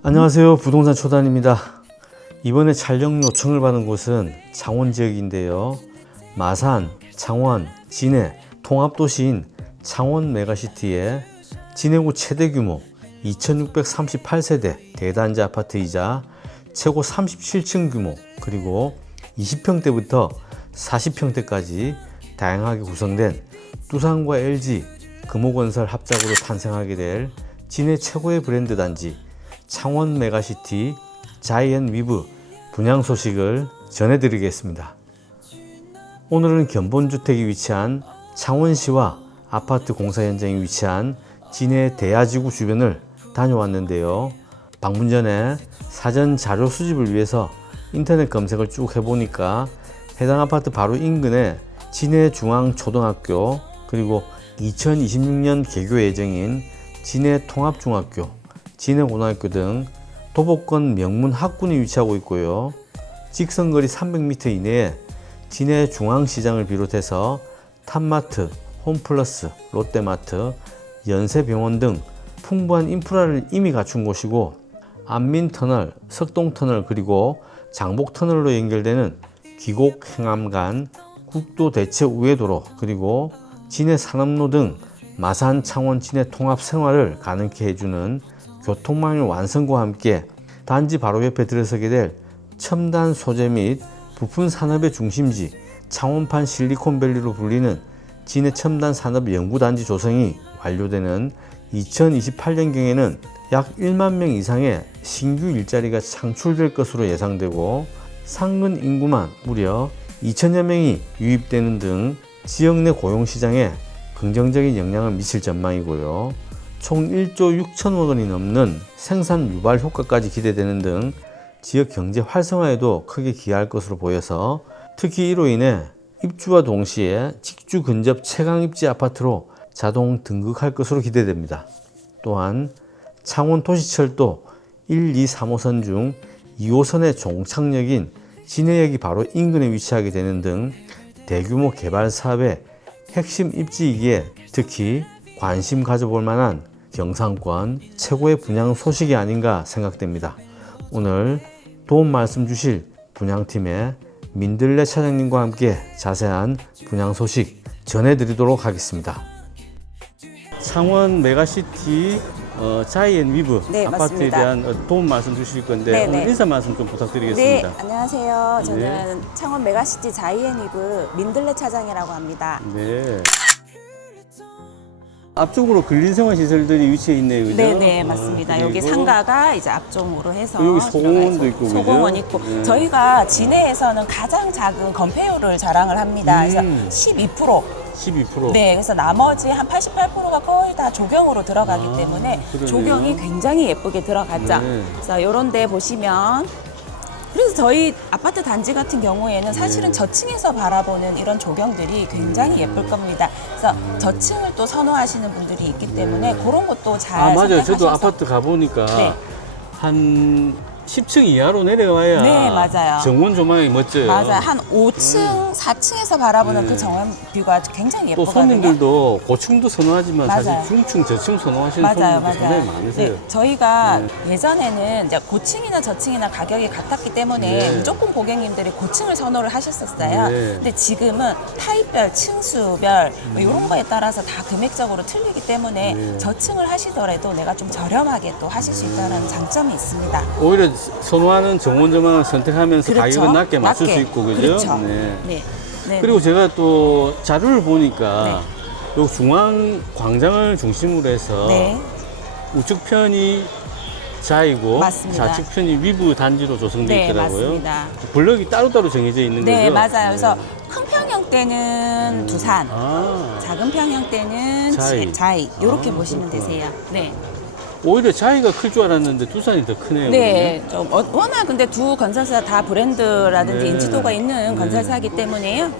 안녕하세요. 부동산 초단입니다. 이번에 촬영 요청을 받은 곳은 창원 지역인데요. 마산, 창원, 진해 통합도시인 창원 메가시티에 진해구 최대 규모 2638세대 대단지 아파트이자 최고 37층 규모 그리고 20평대부터 40평대까지 다양하게 구성된 두산과 LG, 금호건설 합작으로 탄생하게 될 진해 최고의 브랜드 단지 창원 메가시티 자이언 위브 분양 소식을 전해드리겠습니다. 오늘은 견본주택이 위치한 창원시와 아파트 공사 현장이 위치한 진해 대야지구 주변을 다녀왔는데요. 방문 전에 사전 자료 수집을 위해서 인터넷 검색을 쭉 해보니까 해당 아파트 바로 인근에 진해 중앙초등학교 그리고 2026년 개교 예정인 진해 통합중학교, 진해 고등학교 등 도보권 명문 학군이 위치하고 있고요. 직선거리 300m 이내에 진해 중앙시장을 비롯해서 탑마트, 홈플러스, 롯데마트, 연세병원 등 풍부한 인프라를 이미 갖춘 곳이고 안민터널, 석동터널 그리고 장복터널로 연결되는 귀곡 행암간 국도 대체 우회도로 그리고 진해 산업로 등 마산 창원 진해 통합 생활을 가능케 해주는 교통망의 완성과 함께 단지 바로 옆에 들어서게 될 첨단 소재 및 부품 산업의 중심지 창원판 실리콘밸리로 불리는 진해 첨단 산업 연구단지 조성이 완료되는 2028년경에는 약 1만 명 이상의 신규 일자리가 창출될 것으로 예상되고 상근 인구만 무려 2천여 명이 유입되는 등 지역 내 고용 시장에 긍정적인 영향을 미칠 전망이고요. 총 1조 6천억 원이 넘는 생산 유발 효과까지 기대되는 등 지역 경제 활성화에도 크게 기여할 것으로 보여서 특히 이로 인해 입주와 동시에 직주 근접 최강 입지 아파트로 자동 등극할 것으로 기대됩니다. 또한 창원 도시철도 1, 2, 3호선 중 2호선의 종착역인 진해역이 바로 인근에 위치하게 되는 등 대규모 개발 사업의 핵심 입지이기에 특히 관심 가져볼 만한 경상권 최고의 분양 소식이 아닌가 생각됩니다. 오늘 도움 말씀 주실 분양팀의 민들레 차장님과 함께 자세한 분양 소식 전해드리도록 하겠습니다. 창원 메가시티 어, 자이앤 위브 네, 아파트에 맞습니다. 대한 어, 도움 말씀 주실 건데 네, 오늘 네. 인사 말씀 좀 네, 부탁드리겠습니다. 안녕하세요. 저는 네. 창원 메가시티 자이앤이브 민들레 차장이라고 합니다. 네. 앞쪽으로 근린생활 시설들이 위치해 있네요, 그죠? 네, 네, 어, 맞습니다. 여기 그리고 상가가 이제 앞쪽으로 해서 여기 소공원도 들어가 있고, 그죠? 소공원 있고 네. 저희가 진해에서는 가장 작은 건폐율을 자랑을 합니다. 음. 그래서 12%. 12%. 네, 그래서 나머지 한 88%가 거의 다 조경으로 들어가기 아, 때문에 그러네요. 조경이 굉장히 예쁘게 들어가죠. 네. 그래서 이런 데 보시면 그래서 저희 아파트 단지 같은 경우에는 사실은 네. 저층에서 바라보는 이런 조경들이 굉장히 예쁠 겁니다. 그래서 저층을 또 선호하시는 분들이 있기 때문에 그런 것도 잘 아, 맞아요. 저도 선택하셔서 아파트 가보니까 네. 한 10층 이하로 내려와야 네, 맞아요. 정원 조망이 멋져요. 맞아요. 한 5층, 4층에서 바라보는 네. 그 정원 뷰가 굉장히 또 예쁘거든요. 손님들도 고층도 선호하지만 맞아요. 사실 중층, 저층 선호하시는 맞아요, 손님들도 맞아요. 상당히 많으세요. 네, 저희가 네. 예전에는 이제 고층이나 저층이나 가격이 같았기 때문에 네. 무조건 고객님들이 고층을 선호를 하셨었어요. 네. 근데 지금은 타입별, 층수별 뭐 이런 거에 따라서 다 금액적으로 틀리기 때문에 네. 저층을 하시더라도 내가 좀 저렴하게 또 하실 수 있다는 장점이 있습니다. 오히려 선호하는 정원 조망을 선택하면서 그렇죠. 가격을 낮게 맞출 낮게. 수 있고, 그죠? 그렇죠. 네. 네. 네. 그리고 제가 또 자료를 보니까 네. 요 중앙 광장을 중심으로 해서 네. 우측 편이 자이고 맞습니다. 좌측 편이 위브 단지로 조성되어 네, 있더라고요. 맞습니다. 블럭이 따로따로 정해져 있는 네, 거죠? 맞아요. 그래서 네. 큰 평형 때는 두산, 아, 작은 평형 때는 자이. 자이, 자이 이렇게 아, 보시면 그렇구나. 되세요. 네. 오히려 자이가 클 줄 알았는데 두산이 더 크네요. 네, 좀 어- 워낙 근데 두 건설사 다 브랜드라든지 네. 인지도가 있는 네. 건설사이기 때문에요.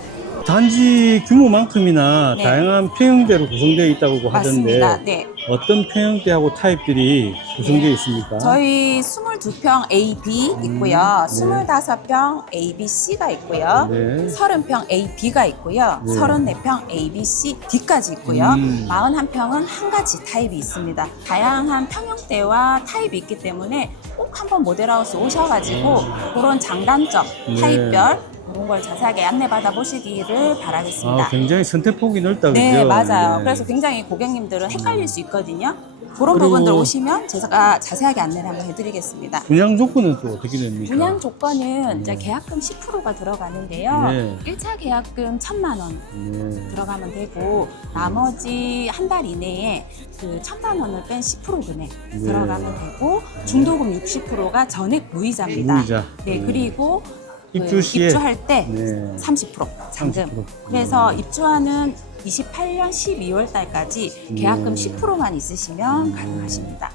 단지 규모만큼이나 네. 다양한 평형대로 구성되어 있다고 하던데 맞습니다. 네. 어떤 평형대하고 타입들이 구성되어 있습니까? 저희 22평 A, B 있고요. 25평 A, B, C가 있고요. 네. 30평 A, B가 있고요. 네. 34평 A, B, C, D까지 있고요. 음. 41평은 한 가지 타입이 있습니다. 다양한 평형대와 타입이 있기 때문에 꼭 한번 모델하우스 오셔가지고 그런 장단점, 네. 타입별 그런 걸 자세하게 안내받아 보시기를 바라겠습니다. 아, 굉장히 선택폭이 넓다 그죠? 네, 맞아요. 네. 그래서 굉장히 고객님들은 헷갈릴 수 있거든요. 그런 부분들 오시면 제가 자세하게 안내를 한번 해드리겠습니다. 분양 조건은 또 어떻게 됩니까? 분양 조건은 이제 계약금 10%가 들어가는데요. 네. 1차 계약금 1천만 원 네. 들어가면 되고 나머지 한 달 이내에 그 천만 원을 뺀 10% 금액 네. 들어가면 되고 중도금 60%가 전액 무이자입니다. 무이자. 네, 네. 그리고 그 입주 시에 입주할 때 네. 30% 잔금. 30%. 그래서 입주하는 28년 12월 달까지 계약금 네. 10%만 있으시면 가능하십니다.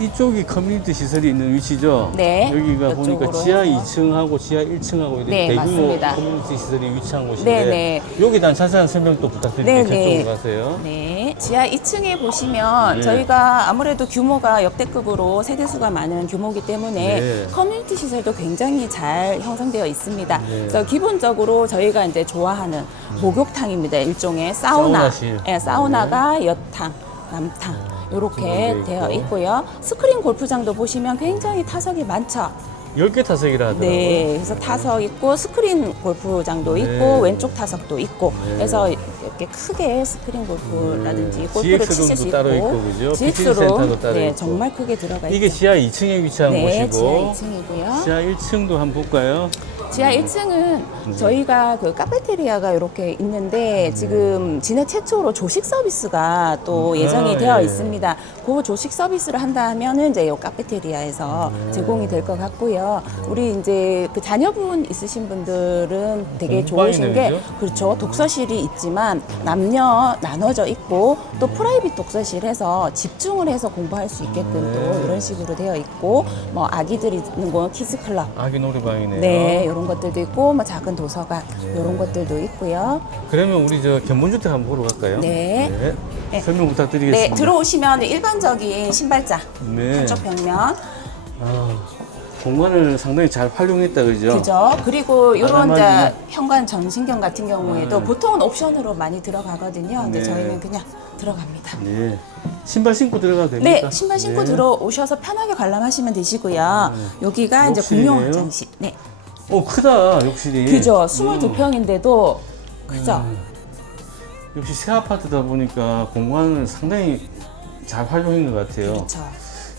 이쪽이 커뮤니티 시설이 있는 위치죠? 네, 여기가 보니까 이쪽으로 지하 해서. 2층하고 지하 1층하고 이렇게 네, 대규모 맞습니다. 커뮤니티 시설이 위치한 곳인데 네, 네. 여기에 대한 자세한 설명 또 부탁드릴게요. 네, 네. 저쪽으로 가세요. 네, 지하 2층에 보시면 네. 저희가 아무래도 규모가 역대급으로 세대수가 많은 규모이기 때문에 네. 커뮤니티 시설도 굉장히 잘 형성되어 있습니다. 네. 그래서 기본적으로 저희가 이제 좋아하는 목욕탕입니다. 일종의 사우나. 사우나실. 네, 사우나가 여탕, 남탕. 이렇게 구성되어 되어 있고. 있고요. 스크린 골프장도 보시면 굉장히 타석이 많죠. 10개 타석이라 하더라고요. 네, 그래서 타석 있고 스크린 골프장도 네. 있고 왼쪽 타석도 있고 네. 그래서 이렇게 크게 스크린 골프라든지 네. 골프를 치실 GX 수 룸도 따로 있고 있고, 그죠? 피트니스 센터도 룸 따로 네, 있고. 정말 크게 들어가 이게 있죠. 지하 2층에 위치한 네, 지하 곳이고 2층이고요. 지하 1층도 한번 볼까요? 지하 1층은 네. 저희가 그 카페테리아가 이렇게 있는데 지금 진해 최초로 조식 서비스가 또 음. 예정이 아, 되어 예. 있습니다. 그 조식 서비스를 한다 하면은 이제 이 카페테리아에서 네. 제공이 될 것 같고요. 우리 이제 그 자녀분 있으신 분들은 되게 좋으신 공부방이네요, 게? 그렇죠. 독서실이 있지만 남녀 나눠져 있고 또 프라이빗 독서실에서 집중을 해서 공부할 수 있게끔 또 이런 식으로 되어 있고 뭐 아기들이 있는 곳 키즈 클럽 아기 놀이방이네요. 네, 이런 것들도 있고 뭐 작은 도서관 이런 것들도 있고요. 그러면 우리 저 견본주택 한번 보러 갈까요? 네. 네. 설명 부탁드리겠습니다. 네, 들어오시면 일반적인 신발장 네. 한쪽 벽면, 아, 공간을 상당히 잘 활용했다 그죠? 그죠? 그리고 이런 아담하지만. 이제 현관 전신경 같은 경우에도 네. 보통은 옵션으로 많이 들어가거든요. 근데 네. 저희는 그냥 들어갑니다. 네. 신발 신고 들어가도 됩니까? 네, 신발 신고 네. 들어오셔서 편하게 관람하시면 되시고요. 여기가 이제 욕실이네요. 공용 화장실. 네, 어 크다 욕실이. 그죠? 음. 22평인데도 그죠? 역시 새 아파트다 보니까 공간을 상당히 잘 활용한 것 같아요. 그렇죠.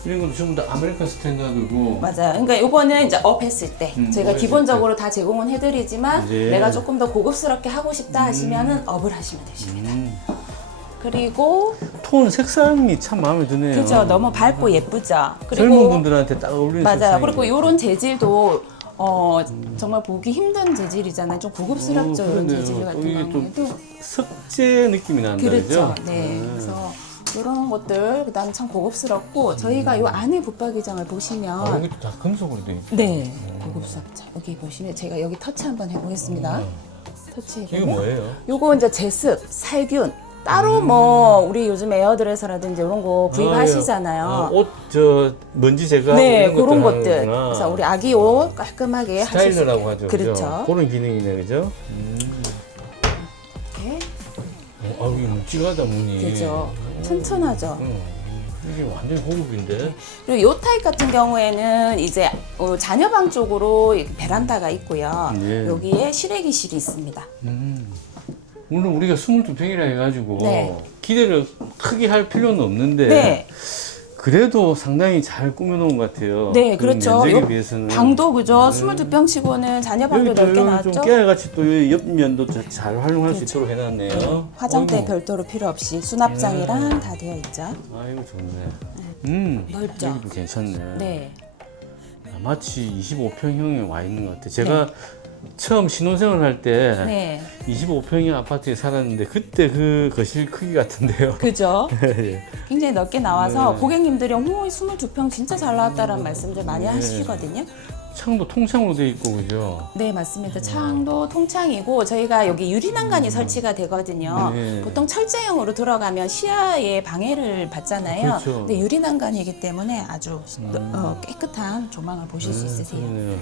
이런 것도 전부 다 아메리칸 스탠다드고. 맞아요. 그러니까 요거는 이제 업 했을 때 음, 저희가 업 했을 기본적으로 다 제공은 해드리지만 네. 내가 조금 더 고급스럽게 하고 싶다 하시면은 업을 하시면 되십니다. 음, 그리고 톤 색상이 참 마음에 드네요. 그죠 너무 밝고 예쁘죠. 젊은 그리고 분들한테 딱 어울리는 맞아요. 색상인 그리고. 요런 재질도 어 정말 보기 힘든 재질이잖아요. 좀 고급스럽죠. 어, 이런 그러네요. 재질 어, 같은 이게 좀 경우에도 석재 느낌이 난다 그렇죠. 그죠? 네. 음. 그래서 이런 것들 그다음 참 고급스럽고 저희가 요 안에 붙박이장을 보시면 아, 여기도 다 금속으로 돼 있고. 네, 고급스럽죠. 여기 보시면 제가 여기 터치 한번 해보겠습니다. 터치 이거 해보면 뭐예요? 요거 이제 제습, 살균 따로 뭐 우리 요즘 에어드레서라든지 이런 거 구입하시잖아요. 아, 옷저 먼지 제거 네, 그런 것들. 그래서 우리 아기 옷 깔끔하게 하실 수 스타일러라고 하죠. 그렇죠. 그런 기능이네, 그죠? 있게. 어, 아, 이게 묵직하다 문이. 그죠. 튼튼하죠. 응. 이게 완전 고급인데. 그리고 요 타입 같은 경우에는 이제 어, 자녀방 쪽으로 이렇게 베란다가 있고요. 예. 여기에 실외기실이 있습니다. 음. 물론 우리가 22평이라 해가지고 네. 기대를 크게 할 필요는 없는데 네. 그래도 상당히 잘 꾸며놓은 것 같아요. 네, 그 그렇죠. 면적에 요 비해서는 방도 그죠. 22평 치고는 자녀 방도 여기 또 넓게 여기 나왔죠. 좀 깨알같이 또 옆면도 자- 잘 활용할 수 있도록 해놨네요. 화장대 어이구. 별도로 필요 없이 수납장이랑 다 되어 있죠. 아이고 좋네. 음, 넓죠? 여기도 괜찮네. 네. 아, 마치 25평형에 와 있는 것 같아. 제가 처음 신혼생활 할때 네. 25평의 아파트에 살았는데 그때 그 거실 크기 같은데요. 그죠? 예. 굉장히 넓게 나와서 네. 고객님들이 오 22평 진짜 잘 나왔다라는 말씀들 많이 네. 하시거든요. 창도 통창으로 돼 있고 그죠. 네, 맞습니다. 창도 통창이고 저희가 여기 유리난간이 설치가 되거든요. 네. 보통 철제형으로 들어가면 시야에 방해를 받잖아요. 그렇죠. 근데 유리난간이기 때문에 아주 어, 깨끗한 조망을 보실 수 있으세요. 그러네요.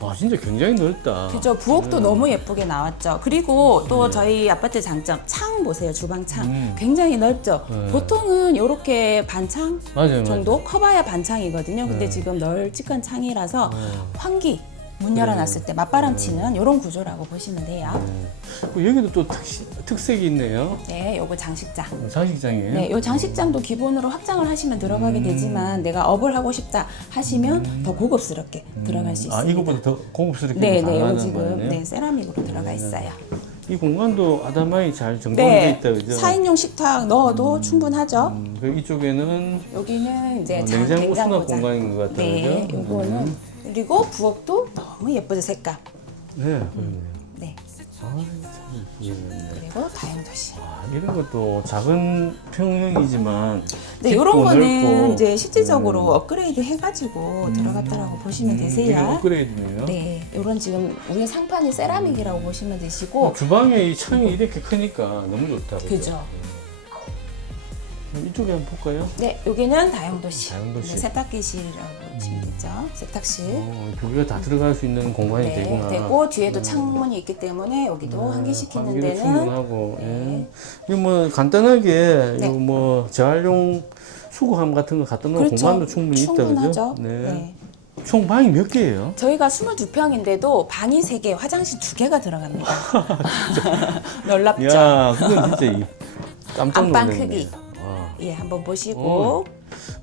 와 진짜 굉장히 넓다. 그죠 부엌도 네. 너무 예쁘게 나왔죠. 그리고 또 저희 아파트 장점 창 보세요 주방 창 음. 굉장히 넓죠. 네. 보통은 이렇게 반창 맞아요, 정도 커봐야 반창이거든요. 근데 네. 지금 널찍한 창이라서 네. 환기 문 열어놨을 때 맞바람 치는 이런 구조라고 보시면 돼요. 그 여기도 또 특시, 특색이 있네요. 네, 요거 장식장. 장식장이에요. 네, 요 장식장도 기본으로 확장을 하시면 들어가게 음. 되지만 내가 업을 하고 싶다 하시면 더 고급스럽게 들어갈 수아 있습니다. 이거보다 더 고급스럽게 네, 네, 요 지금. 네, 세라믹으로 들어가 있어요. 이 공간도 아담하게 잘 정돈돼 네, 있다 그죠? 4인용 식탁 넣어도 충분하죠. 음, 그 이쪽에는 여기는 이제 어, 장, 냉장고 수납 공간인 것 같아요. 네, 그죠? 요거는 그리고 부엌도 너무 예쁘죠 색감. 네, 그러네요. 네, 아, 참 예쁘네. 그리고 다용도실. 아, 이런 것도 작은 평형이지만 네, 깊고 이런 거는 넓고. 이제 실질적으로 음. 업그레이드 해가지고 들어갔다라고 보시면 음, 이게 되세요. 업그레이드네요. 네, 이런 지금 위에 상판이 세라믹이라고 보시면 되시고, 어, 주방에 이 창이 이렇게 크니까 너무 좋다. 그죠? 그죠? 그럼 이쪽에 한번 볼까요? 네, 여기는 다용도실, 다용도실. 네, 세탁기실이라고 보시면 되죠. 세탁실. 어, 교비가 다 들어갈 수 있는 공간이 네, 되구나. 되고 뒤에도 창문이 있기 때문에 여기도 환기시키는 환기도 데는 충분하고. 네. 예. 이거 뭐 간단하게 네. 이거 뭐 재활용 수거함 같은 거 갖다 놓은 그렇죠. 공간도 충분히 있다 충분하죠. 그죠? 네. 네. 총 방이 몇 개예요? 저희가 22평인데도 방이 3개, 화장실 2개가 들어갑니다. 놀랍죠? 야, 그건 진짜 이- 깜짝 안방 놀랐네. 크기. 와. 예, 한번 보시고 어.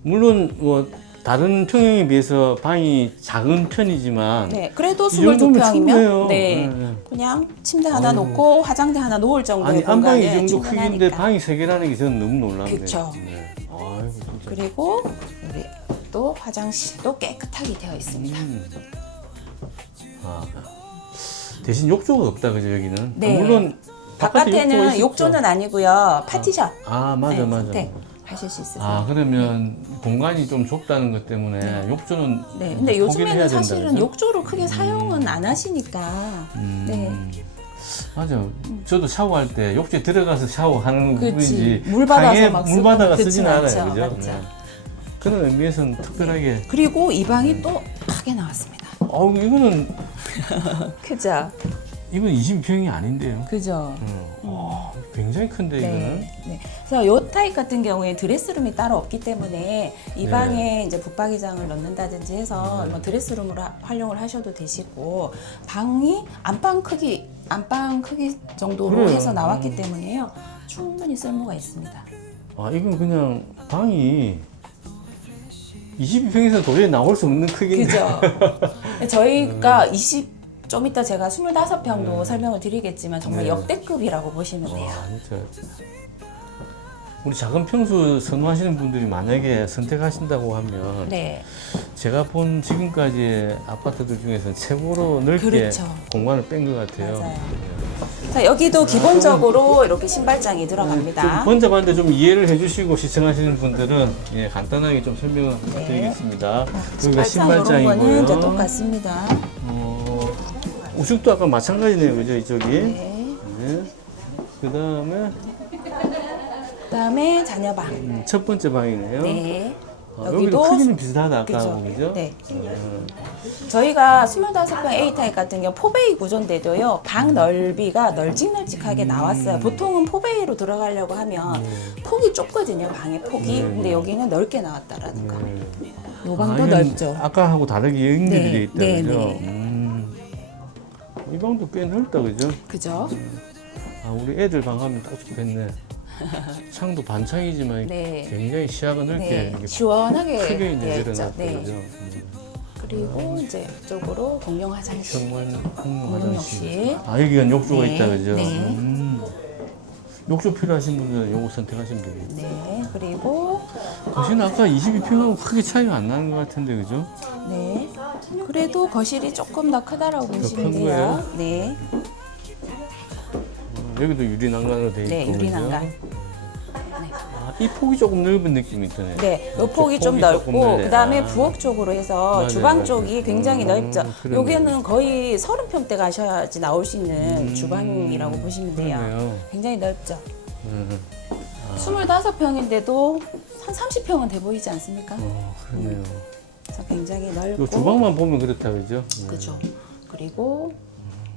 물론 뭐 다른 평형에 비해서 방이 작은 편이지만 네, 그래도 이 정도면 22평이면 충분해요. 네, 네, 네. 그냥 침대 하나 아유. 놓고 화장대 하나 놓을 정도의 아니 안방이 이 정도 크기인데 충분하니까. 방이 세 개라는 게 저는 너무 놀랍네요. 그쵸. 네. 아이고 진짜. 그리고 우리 또 화장실도 깨끗하게 되어 있습니다. 음. 아, 대신 욕조가 없다 그죠 여기는? 네. 아, 물론 바깥에 바깥에는 욕조는 아니고요. 파티션. 아 맞아 네, 맞아. 선택 하실 수 있으세요. 아 그러면 공간이 좀 좁다는 것 때문에 욕조는 네, 근데 포기를 해야 요즘에는 된다, 사실은 그죠? 욕조를 크게 사용은 안 하시니까. 음, 네. 맞아. 저도 샤워할 때 욕조에 들어가서 샤워하는 그치. 부분이지. 물 받아서 방에 막 물 쓰고 받아가 쓰진 맞죠, 않아요, 그죠? 맞죠. 네. 그런 의미에서는 특별하게. 그리고 이 방이 또 크게 나왔습니다. 어 이거는 크죠? 이건 22평이 아닌데요. 그죠? 음. 어, 굉장히 큰데 이거는. 네, 네. 그래서 요 타입 같은 경우에 드레스룸이 따로 없기 때문에 이 네. 방에 이제 붙박이장을 넣는다든지 해서 뭐 드레스룸으로 하- 활용을 하셔도 되시고 방이 안방 크기 안방 크기 정도로 그래요. 해서 나왔기 때문에요 충분히 쓸모가 있습니다. 아 이건 그냥 방이 22평에서 도저히 나올 수 없는 크기인데. 그죠? 저희가 20 좀 이따 제가 25평도 설명을 드리겠지만 정말 네. 역대급이라고 보시면 돼요. 와 진짜. 우리 작은 평수 선호하시는 분들이 만약에 선택하신다고 하면 네. 제가 본 지금까지의 아파트들 중에서 최고로 넓게 그렇죠. 공간을 뺀 것 같아요. 맞아요. 자, 여기도 기본적으로 이렇게 신발장이 좀 들어갑니다. 번잡한데 좀 이해를 해주시고 시청하시는 분들은 예, 간단하게 좀 설명을 드리겠습니다. 여기가 신발장 이런 거는 이제 신발장이고요. 똑같습니다. 어, 우측도 아까 마찬가지네요, 그죠 이쪽이. 네. 네. 그 다음에 그다음에 자녀방. 음, 첫 번째 방이네요. 네. 아, 여기도 크기는 비슷하다 아까하고 그죠? 그죠? 네. 음, 저희가 25평 A 타입 같은 경우 포베이 구조인데도요. 방 넓이가 널찍널찍하게 음. 나왔어요. 보통은 포베이로 들어가려고 하면 폭이 좁거든요. 방의 폭이. 네. 근데 여기는 넓게 나왔다라는 거. 네. 요 방도 아, 이건 넓죠. 아까하고 다르게 연결이 네, 돼 있다 네, 그죠? 네. 음. 이 방도 꽤 넓다 그죠? 그죠? 아 우리 애들 방 하면 딱 좋겠네. 창도 반창이지만 네. 굉장히 시야가 넓게 네. 이렇게 시원하게 크게 되어 이제 있죠. 내려놨다 네. 그죠? 음. 그리고 이제 이쪽으로 공용 화장실. 정말 큰 공용 화장실. 욕실. 아 여기가 욕조가 네, 있다 그죠? 네. 음. 욕조 필요하신 분들은 요거 선택하시면 되겠죠. 네. 그리고 거실은 아까 22평하고 크게 차이가 안 나는 것 같은데 그죠? 네. 그래도 거실이 조금 더 크다라고 보시면 큰 돼요. 거예요? 네. 어, 여기도 유리 난간으로 돼 있고 네, 유리 그죠? 난간. 아, 이 폭이 조금 넓은 느낌이 드네. 네, 요 이쪽 폭이 좀 넓고 넓네. 그다음에 아. 부엌 쪽으로 해서 맞아요, 주방 맞아요. 쪽이 굉장히 음, 넓죠. 그러네요. 여기는 거의 30평대 가셔야지 나올 수 있는 주방이라고 보시면 돼요. 음, 그러네요. 굉장히 넓죠. 음, 25평인데도 한 30평은 돼 보이지 않습니까? 어, 그러네요. 그래서 굉장히 넓고 요 주방만 보면 그렇다 그죠? 네. 그죠. 그리고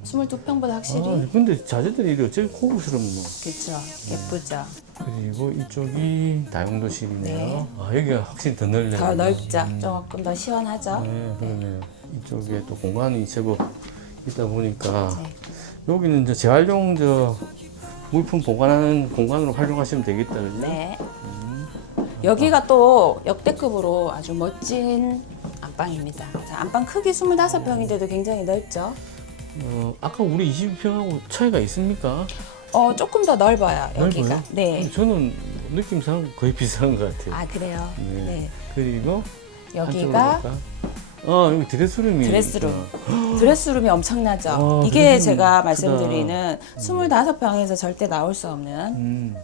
22평보다 확실히 아, 근데 자재들이 이리 어째 고급스럽노. 그렇죠. 예쁘죠. 그리고 이쪽이 다용도 실이네요. 네. 아, 여기가 확실히 더 넓네요. 더 넓죠. 조금 더 시원하죠. 네, 그러네요. 이쪽에 또 공간이 제법 있다 보니까 네. 여기는 이제 재활용 저 물품 보관하는 공간으로 활용하시면 되겠다, 그죠? 네. 여기가 또 역대급으로 아주 멋진 안방입니다. 자, 안방 크기 25평인데도 굉장히 넓죠. 어, 아까 우리 22평하고 차이가 있습니까? 어, 조금 더 넓어요, 여기가. 넓어요? 네. 저는 느낌상 거의 비슷한 것 같아요. 아, 그래요? 네. 네. 그리고 여기가 갈까? 어, 여기 드레스룸이 드레스룸. 드레스룸이 엄청나죠. 아, 이게 드레스룸이 제가 크다. 말씀드리는 25평에서 절대 나올 수 없는 음.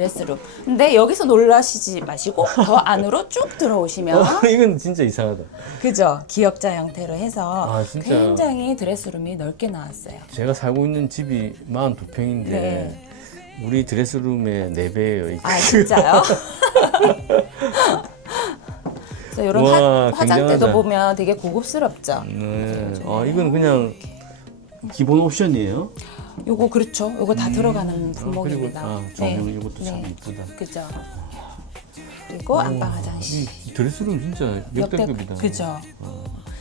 드레스룸. 근데 여기서 놀라시지 마시고 더 안으로 쭉 들어오시면 어, 이건 진짜 이상하다. 그죠? 기역자 형태로 해서 아, 진짜. 굉장히 드레스룸이 넓게 나왔어요. 제가 살고 있는 집이 42평인데 네. 우리 드레스룸의 4배예요. 이게. 아 진짜요? 그래서 이런 와, 화, 화장대도 굉장하다. 보면 되게 고급스럽죠. 네. 아, 이건 그냥 기본 옵션이에요. 요거 그렇죠. 요거 다 들어가는 아, 그리고 품목입니다. 아, 조명 이것도 참 이쁘다. 그죠. 그리고 안방 화장실. 이 드레스룸 진짜 역대급이다. 그죠.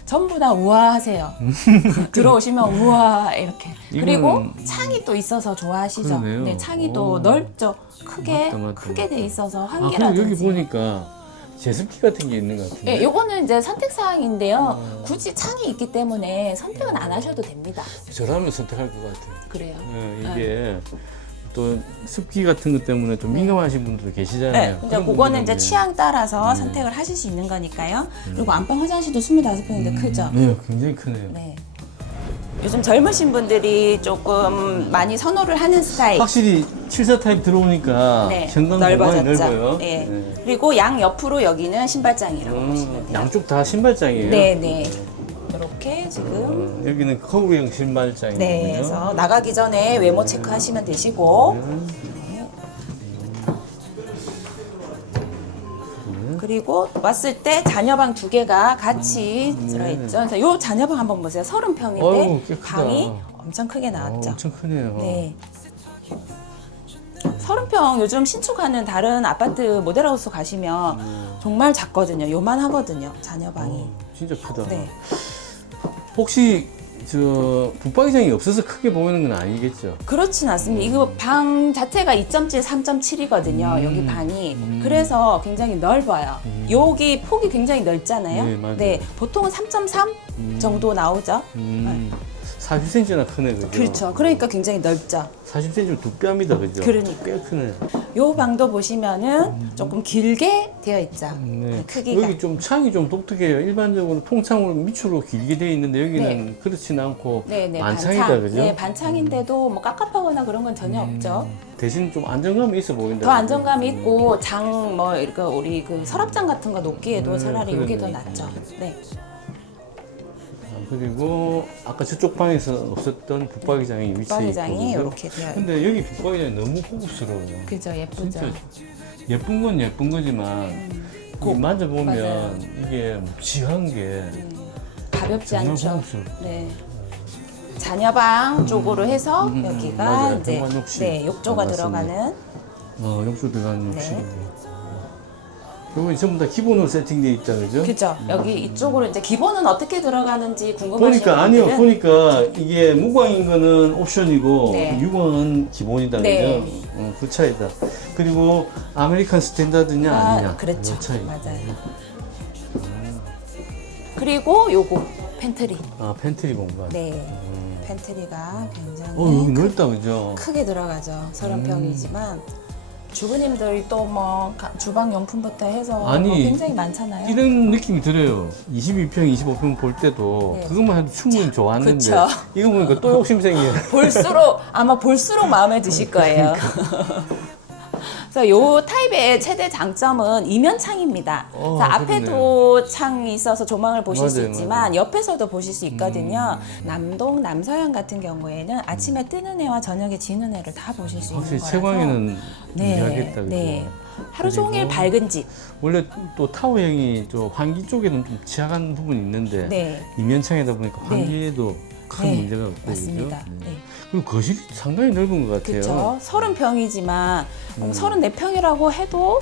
전부 다 우아하세요. 들어오시면 우아 이렇게. 그리고 이거는- 창이 또 있어서 좋아하시죠. 그러네요. 네, 창이 또 오. 넓죠. 크게 맞다, 맞다. 크게 돼 있어서 아, 환기라든지. 여기 보니까 제습기 같은 게 있는 것 같은데. 예, 요거는 이제 선택 사항인데요. 음. 굳이 창이 있기 때문에 선택은 안 하셔도 됩니다. 저라면 선택할 것 같아요. 그래요. 네, 이게 또 습기 같은 것 때문에 좀 민감하신 분들도 계시잖아요. 네, 이제 그런 그거는 이제 이제- 취향 따라서 선택을 하실 수 있는 거니까요. 그리고 안방 화장실도 25평인데 크죠. 네, 굉장히 크네요. 네. 요즘 젊으신 분들이 조금 많이 선호를 하는 스타일. 확실히 74 타입 들어오니까 네, 공간이 넓어졌죠. 넓어요. 네. 네. 그리고 양 옆으로 여기는 신발장이라고 보시면 음, 돼요. 양쪽 다 신발장이에요. 네, 네. 이렇게 지금 어, 여기는 커브형 신발장이거든요. 네, 그래서 나가기 전에 외모 체크하시면 되시고 그리고 왔을 때 자녀방 두 개가 같이 들어있죠. 그래서 요 자녀방 한번 보세요. 30평인데 네. 어우. 방이 엄청 크게 어, 나왔죠. 엄청 크네요. 네. 30평 요즘 신축하는 다른 아파트 모델하우스 가시면 정말 작거든요. 요만하거든요. 자녀방이. 어, 진짜 크다. 네. 혹시 저 붙박이장이 없어서 크게 보이는 건 아니겠죠? 그렇진 않습니다. 이거 방 자체가 2.7, 3.7이거든요. 음. 여기 방이. 그래서 굉장히 넓어요. 여기 폭이 굉장히 넓잖아요. 네, 맞아요. 보통은 3.3 정도 나오죠. 음, 40cm나 크네, 그죠? 그렇죠. 그러니까 굉장히 넓죠. 40cm면 두 뺨이다, 그죠? 그러니까. 꽤 크네. 요 방도 보시면은 조금 길게 되어 있죠. 네. 크기가. 여기 좀 창이 좀 독특해요. 일반적으로 통창으로 밑으로 길게 되어 있는데 여기는 그렇진 않고 네, 네, 만창이다, 반창. 그죠? 네, 반창인데도 뭐 깝깝하거나 그런 건 전혀 없죠. 대신 좀 안정감이 있어 보인다. 더 안정감이 있고 장 뭐 이렇게 우리 그 서랍장 같은 거 놓기에도 네, 차라리 이게 더 그러네. 낫죠. 네. 아, 그리고 아까 저쪽 방에서 없었던 붙박이장이 위치해 붙박이장이 있거든요. 이렇게 되어. 근데 여기 붙박이장이 너무 고급스러워요. 그죠, 예쁘죠. 진짜 예쁜 건 예쁜 거지만 이게 만져보면 맞아요. 이게 묵직한 게 가볍지 정말 않죠. 고급스러워. 네. 자녀방 쪽으로 해서 음, 음, 여기가 맞아요. 이제 욕실. 네, 욕조가 아, 맞습니다. 들어가는 어, 욕조 들어가는 네. 욕실이네. 요거 전부 다 기본으로 세팅되어 있다, 그죠? 그죠. 여기 이쪽으로 이제 기본은 어떻게 들어가는지 궁금하신 보니까 아니요 분들은 보니까 이게 무광인 거는 옵션이고 네. 유광은 기본이다 네. 그죠? 어, 그 차이다. 그리고 아메리칸 스탠다드냐 아, 아 니냐 그렇죠. 그 차이. 맞아요. 그리고 요거 팬트리. 아 팬트리 공간. 네. 팬트리가 굉장히 어 여기 크- 넓다 그죠? 크게 들어가죠. 서른 평이지만 주부님들이 또 뭐 주방 용품부터 해서 아니, 뭐 굉장히 많잖아요. 이런 느낌이 들어요. 22평, 25평 볼 때도 네. 그것만 해도 충분히 좋았는데 그쵸. 이거 보니까 또 욕심 생겨요. 볼수록 아마 볼수록 마음에 드실 거예요. 그러니까. 그래서 요 타입의 최대 장점은 이면 창입니다. 어, 그래서 앞에도 창이 있어서 조망을 보실 수 맞아요, 음. 있지만 옆에서도 보실 수 있거든요. 남동, 남서양 같은 경우에는 아침에 뜨는 해와 저녁에 지는 해를 다 보실 수 있는 거라서 채광에는 네, 그죠? 네. 하루 종일 밝은 집. 원래 또 타워형이 저 환기 쪽에는 좀 취약한 부분이 있는데 네. 이면창이다 보니까 네. 환기에도 큰 네, 문제가 없고 맞습니다. 그죠? 네. 그리고 거실이 상당히 넓은 것 같아요. 그렇죠. 서른 평이지만 음. 서른 네 평이라고 해도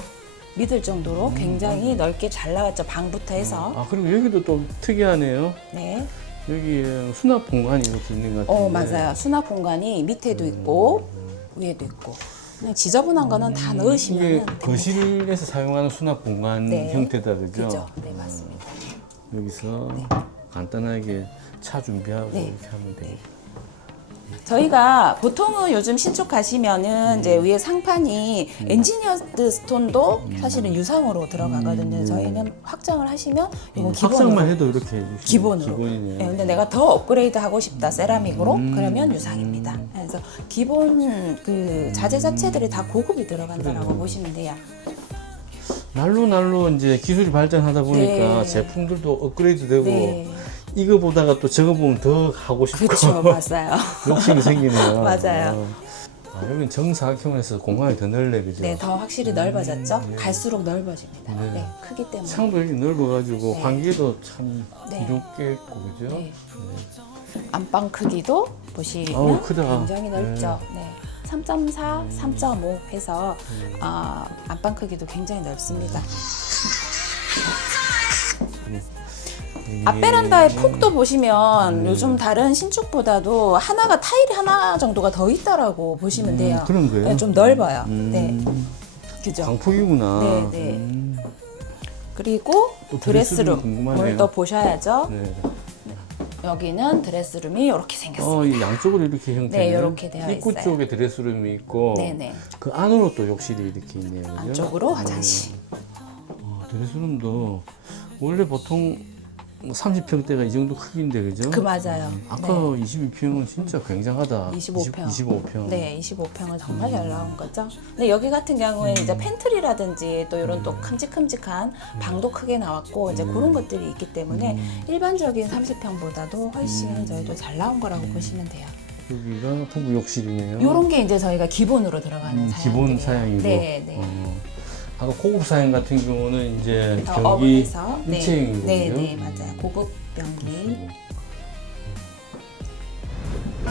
믿을 정도로 굉장히 넓게 잘 나왔죠. 방부터 해서. 아 그리고 여기도 또 특이하네요. 네. 여기 수납 공간이 이렇게 있는 것 같은데. 어 맞아요. 수납 공간이 밑에도 있고 위에도 있고. 그냥 지저분한 거는 다 넣으시면 음, 이게 됩니다. 거실에서 사용하는 수납 공간 네. 형태다 그죠? 그죠? 네 맞습니다. 여기서 간단하게 차 준비하고 네. 이렇게 하면 되겠다. 저희가 보통은 요즘 신축 가시면은 이제 음. 위에 상판이 엔지니어드 스톤도 사실은 유상으로 들어가거든요. 저희는 확장을 하시면 이건 기본으로 음. 확장만 해도 이렇게 해주시면 기본으로. 기본이네요. 네, 근데 내가 더 업그레이드 하고 싶다 세라믹으로 음. 그러면 유상입니다. 그래서 기본 그 자재 자체들이 다 고급이 들어간다라고 보시면 돼요. 날로 날로 이제 기술이 발전하다 보니까 네. 제품들도 업그레이드 되고 네, 이거 보다가 또 저거 보면 더 하고 싶고 그렇죠, 맞아요. 욕심이 생기네요. 맞아요. 아, 여기는 정사각형에서 공간이 더 넓네 그죠? 네, 더 확실히 넓어졌죠. 갈수록 넓어집니다. 네. 네, 크기 때문에. 창도 이렇게 넓어가지고 네. 환기도 참 네. 이롭게 했고 그죠? 네. 안방 크기도 보시면 어우, 크다. 굉장히 넓죠. 네. 3.4, 3.5 해서 음. 어, 안방 크기도 굉장히 넓습니다. 이게- 앞 베란다의 폭도 보시면 요즘 다른 신축보다도 하나가 타일이 하나 정도가 더 있다라고 보시면 돼요. 음, 그런 거예요? 네, 좀 넓어요. 음, 네, 그죠. 광폭이구나. 네, 네. 음, 그리고 또 드레스룸 궁금하네요. 오늘 또 보셔야죠. 네. 여기는 드레스룸이 이렇게 생겼어요. 어, 이 양쪽으로 이렇게 형태. 네, 이렇게 되어 입구 있어요. 쪽에 드레스룸이 있고, 네네. 그 안으로 또 욕실이 이렇게 있네요. 그죠? 안쪽으로 화장실. 어, 드레스룸도 원래 보통 30평대가 이 정도 크기인데 그죠? 그 맞아요. 아까 네. 22평은 진짜 굉장하다. 25평. 25평. 네, 25평은 정말 잘 나온 거죠. 근데 여기 같은 경우에는 이제 팬트리라든지 또 이런 또 큼직큼직한 방도 크게 나왔고 이제 그런 것들이 있기 때문에 일반적인 30평보다도 훨씬 저희도 잘 나온 거라고 보시면 돼요. 여기가 부부 욕실이네요. 요런 게 이제 저희가 기본으로 들어가는 음. 기본 사양이고. 네, 네. 어, 아까 고급 사양 같은 경우는 이제 더 변기 어울려서 일체형이거든요. 네, 네, 맞아요. 고급 변기.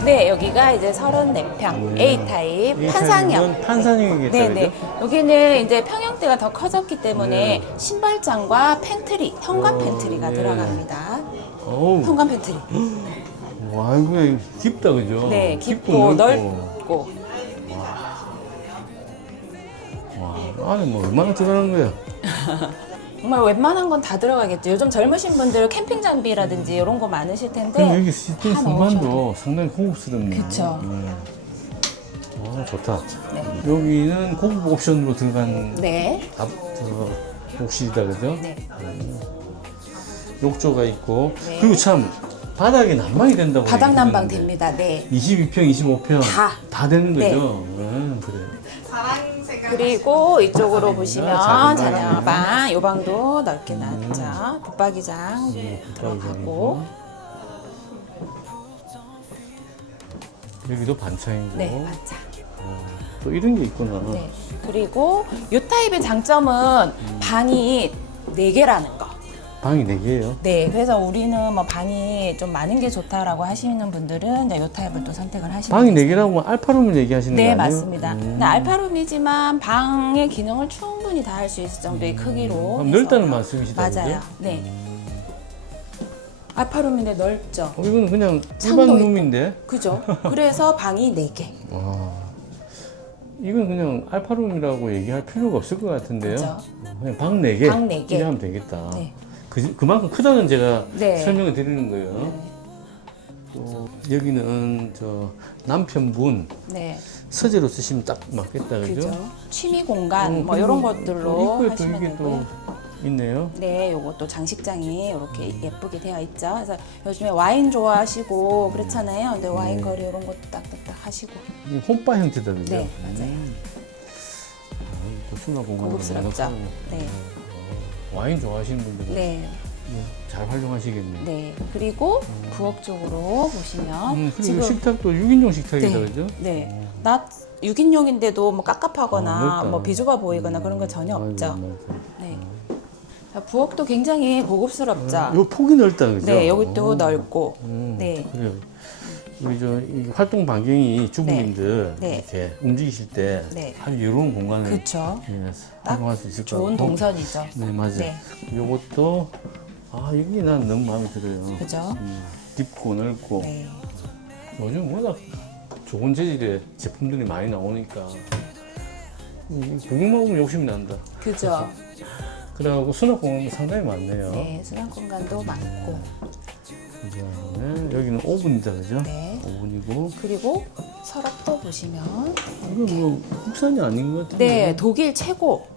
네, 여기가 이제 34평 A 타입 이 판상형. 타입은 판상형이겠다. 네, 네. 여기는 이제 평형대가 더 커졌기 때문에 신발장과 팬트리, 현관 어, 팬트리가 네. 들어갑니다. 어우, 현관 팬트리. 와, 이거 깊다, 그죠? 네, 깊고 넓고. 안에 뭐 얼마나 들어가는 거야? 정말 웬만한 건 다 들어가겠죠. 요즘 젊으신 분들 캠핑 장비라든지 이런 거 많으실 텐데. 그럼 여기 시스템 다 선반도 상당히 고급스럽네. 그쵸. 네. 와, 좋다. 네. 여기는 고급 옵션으로 들어간 네. 앞, 저, 욕실이다, 그죠? 네. 욕조가 있고. 네. 그리고 참, 바닥에 난방이 된다고. 바닥 난방 얘기했는데. 됩니다. 네. 22평, 25평. 다. 다 되는 네. 거죠? 네, 그래. 그리고 이쪽으로 보시면 작은 자녀방, 요 방도 넓게 나왔죠. 붙박이장 들어가고. 여기도 반창이고. 네, 맞죠. 또 이런 게 있구나. 네. 그리고 이 타입의 장점은 방이 네개라는 거. 방이 4개예요. 네, 그래서 우리는 뭐 방이 좀 많은 게 좋다라고 하시는 분들은 이제 이 타입을 또 선택을 하시면 방이 되세요. 4개라고 하면 알파룸을 얘기하시는 네, 거 아니에요? 맞습니다. 음. 근데 알파룸이지만 방의 기능을 충분히 다 할 수 있을 정도의 크기로 음. 그럼 해서. 넓다는 말씀이시다, 맞아요. 네. 알파룸인데 넓죠. 어, 이거는 그냥 창도 일반 있고. 룸인데. 그죠? 그래서 방이 네개 와. 이건 그냥 알파룸이라고 얘기할 필요가 없을 것 같은데요. 그죠. 그냥 방 4개. 방네 개. 이렇게 하면 되겠다. 네. 그, 그만큼 크다는 제가 네. 설명을 드리는 거예요. 또 여기는 저 남편분 네, 서재로 쓰시면 딱 맞겠다 그죠? 그죠. 취미 공간 어, 뭐 이런 그리고 것들로 입구에 또 하시면 이게 되고요. 또 있네요. 네, 요것도 장식장이 이렇게 예쁘게 되어 있죠. 그래서 요즘에 와인 좋아하시고 그렇잖아요. 근데 와인 네. 거리 이런 것도 딱딱딱 하시고. 이 홈바 형태다 그죠? 네, 맞아요. 아, 또 수납 공간 고급스럽죠. 네, 와인 좋아하시는 분들은 네, 잘 활용하시겠네요. 네. 그리고 부엌 쪽으로 보시면 음, 그리고 지금 식탁도 6인용 식탁이다 네, 그죠? 네. 낮 6인용인데도 뭐 깝깝하거나 아, 넓다. 뭐 비좁아 보이거나 그런 거 전혀 아이고, 없죠. 맞아. 네. 자, 부엌도 굉장히 고급스럽죠. 요 폭이 넓다 그죠? 네, 여기도 오. 넓고. 음, 네. 그래요. 우리 저이 활동 반경이 주부님들 네. 이렇게 움직이실 때 네. 아주 여로운 공간을 그렇죠. 예, 딱 활용할 수 있을 것 좋은 같고. 동선이죠. 네 맞아요. 네. 요것도 아 여기 난 너무 마음에 들어요. 그죠? 음, 깊고 넓고 네. 요즘 워낙 좋은 재질의 제품들이 많이 나오니까 이 구경만 보면 욕심이 난다. 그죠? 그래갖고 수납 공간이 상당히 많네요. 네, 수납 공간도 많고. 그다음에 여기는 오븐이다 그죠? 네. 오븐이고 그리고 서랍도 보시면 이거 뭐 국산이 아닌 것 같은데. 네, 독일 최고.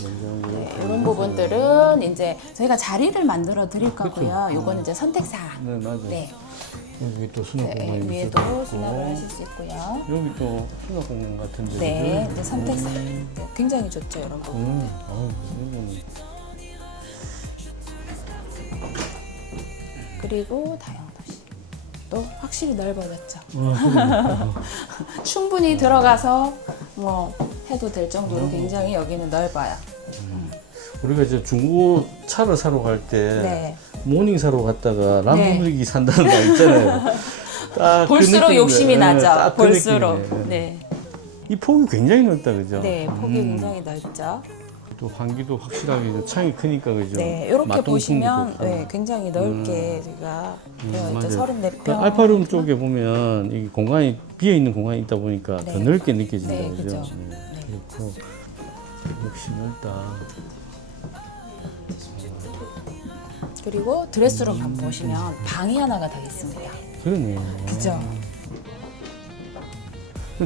냉장고. 네, 이런 부분들은 이제 저희가 자리를 만들어 드릴 거고요. 그쵸. 요거는 이제 선택 사항. 네 맞아요. 네. 여기 또 수납 네, 공간이 위에도. 수납을 하실 수 있고요. 여기 또 수납 공간 같은데. 네, 그죠? 이제 선택 사항. 네, 굉장히 좋죠, 이런 부분. 음, 아우, 이거는 그리고 다용도실. 또 확실히 넓어졌죠. 아, 충분히 들어가서 뭐 해도 될 정도로 굉장히 여기는 넓어요. 우리가 이제 중고 차를 사러 갈 때 네. 모닝 사러 갔다가 람보르기 산다는 말 있잖아요. 딱그 볼수록 느낌이네. 욕심이 네, 나죠. 볼수록. 느낌이네. 네. 이 폭이 굉장히 넓다 그죠? 네, 폭이 음, 굉장히 넓죠. 또 환기도 확실하게 창이 크니까 그죠? 네, 이렇게 보시면. 네, 굉장히 넓게 제가 음, 되어 있죠. 맞아요. 34평. 그 알파룸 쪽에 보면 이 공간이 비어 있는 공간이 있다 보니까 더 네. 넓게 느껴진다 네, 그죠? 그죠. 네. 네. 그렇고 역시 넓다. 그리고 드레스룸 한번 보시면 방이 하나가 더 있습니다. 그러네. 그죠?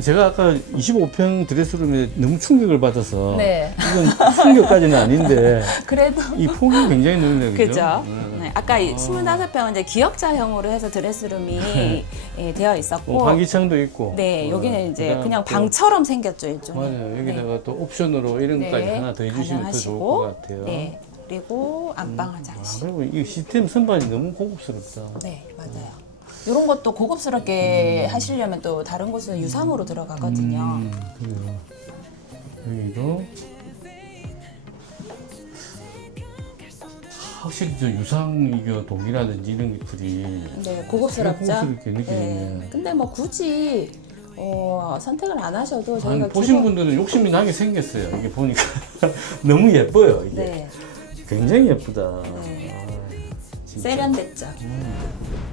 제가 아까 25평 드레스룸에 너무 충격을 받아서 네. 이건 충격까지는 아닌데 그래도 이 폭이 굉장히 넓네요. 그죠? 네. 네, 아까 이 25평은 이제 기역자형으로 해서 드레스룸이 예, 되어 있었고 어, 환기창도 있고. 네, 어, 여기는 이제 그냥 또- 방처럼 생겼죠, 일종의. 맞아요. 여기다가 또 옵션으로 이런 네, 것까지 하나 더 해주시면 더 좋을 것 같아요. 네. 그리고 안방 아, 화장실. 그리고 이 시스템 선반이 너무 고급스럽다. 네, 맞아요. 이런 것도 고급스럽게 하시려면 또 다른 곳은 유상으로 들어가거든요. 음, 그래요. 여기도 확실히 저 유상 이거 독이라든지 이런 것들이 네, 고급스럽죠. 고급스럽게 느껴지네. 근데 뭐 굳이 어, 선택을 안 하셔도 아니, 저희가 보신 기본- 분들은 욕심이 나게 생겼어요. 이게 보니까 너무 예뻐요. 이게 네, 굉장히 예쁘다. 네. 아, 진짜. 세련됐죠.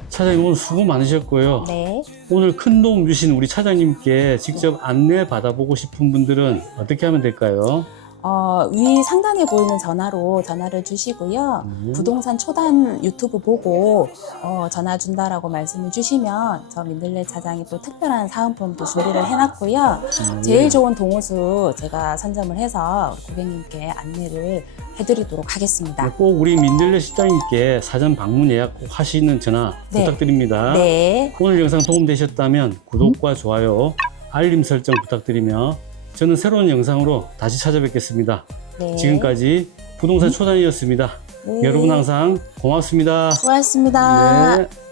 차장님 오늘 수고 많으셨고요. 네. 오늘 큰 도움 주신 우리 차장님께 직접 안내 받아보고 싶은 분들은 어떻게 하면 될까요? 어, 위 상단에 보이는 전화로 전화를 주시고요. 음. 부동산 초단 유튜브 보고 어, 전화 준다라고 말씀을 주시면 저 민들레 차장이 또 특별한 사은품도 준비를 해놨고요. 음, 제일 좋은 동호수 제가 선점을 해서 고객님께 안내를 해드리도록 하겠습니다. 꼭 우리 민들레 실장님께 사전 방문 예약 꼭 하시는 전화 네. 부탁드립니다. 네. 오늘 영상 도움되셨다면 구독과 좋아요, 알림 설정 부탁드리며 저는 새로운 영상으로 다시 찾아뵙겠습니다. 네. 지금까지 부동산 초단이었습니다. 네. 여러분 항상 고맙습니다. 수고하셨습니다. 네.